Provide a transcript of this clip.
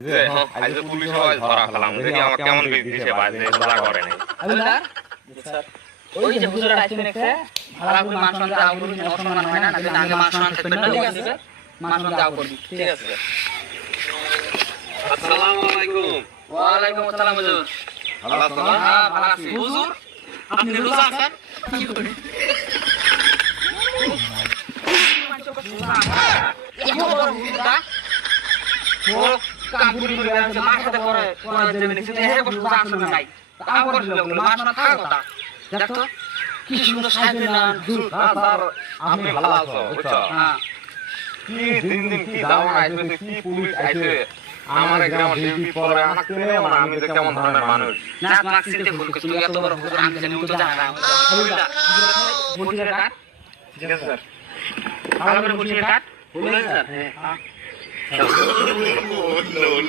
আজকে পুলিশ হয় ধরা খেলাম দেখি আমার কেমন দিছে বাজে ধরা করে নাই স্যার ওই যে হুজুর আসবেন এসে ভালো করে মান সম্মান দাও করবি অসম্মান হয় না না যদি আগে মান সম্মান থাকবে না ঠিক আছে মান সম্মান দাও করবি ঠিক আছে আসসালামু আলাইকুম ওয়া আলাইকুম আসসালাম হুজুর ভালো আছেন হ্যাঁ ভালো আছি হুজুর আপনি রোজা আছেন কি করে ও কাম করে করে আছে মার সাথে করে করে দেবে না সেটা হ্যাঁ বসে জানছ না নাই তাও করে দিল মার সাথে থাকা কথা দেখো কি সুন্দর সাজে না স্যার আপনি ভালো আছো বুঝছো হ্যাঁ কি দিন দিন কি দাওয়ান আইছে কি পুলিশ আইছে আমার গ্রামে ডিউটি পড়ে আমাকে চেনে না আমি যে কেমন ধরনের মানুষ না তোমাকে চিনতে ভুল করছি তুই এত বড় হুজুর আমি জানি ও তো জানে না বলছি রে কাট ঠিক আছে স্যার ভালো করে বলছি রে কাট বলে স্যার হ্যাঁ